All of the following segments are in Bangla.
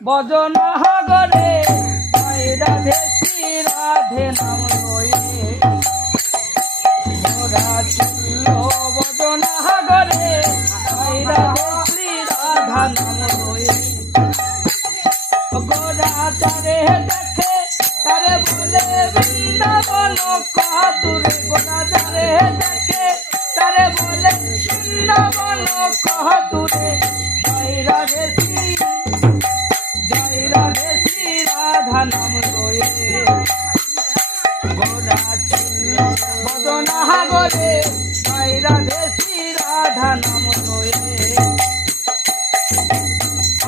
বদনা হাগরে জয় রাধে শ্রী রাধে নাম লয়ে গোরা চলল বদনা হাগরে জয় রাধে শ্রী রাধা নাম লয়ে গোরা তারে দেখে তারে বলে বৃন্দাবন কাদুরে গোরা তারে দেখে তারে বলে বৃন্দাবন কাদুরে জয় রাধে শ্রী রাধা নাম লয়ে গোরা চলল বদনা হাগরে জয় রাধে শ্রী রাধা নাম লয়ে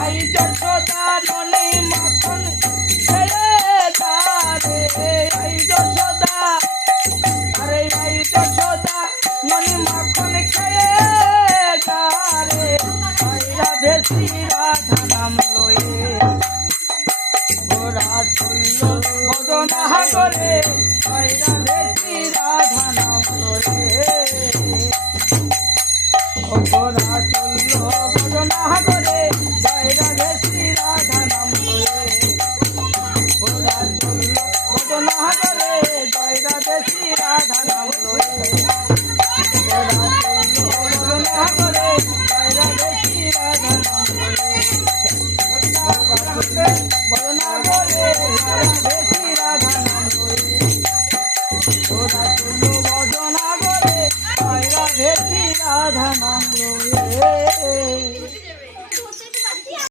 আই যশোদা ননি মাখন ছেড়ে দারে আই যশোদা আরে আই যশোদা ননি মাখন খেয়ে দারে জয় রাধে শ্রী রাধা নাম লয়ে গোরা চলল বদনা হাগরে জয় রাধে শ্রী রাধা নাম লয়ে ও গোরা চলল বদনা হাগরে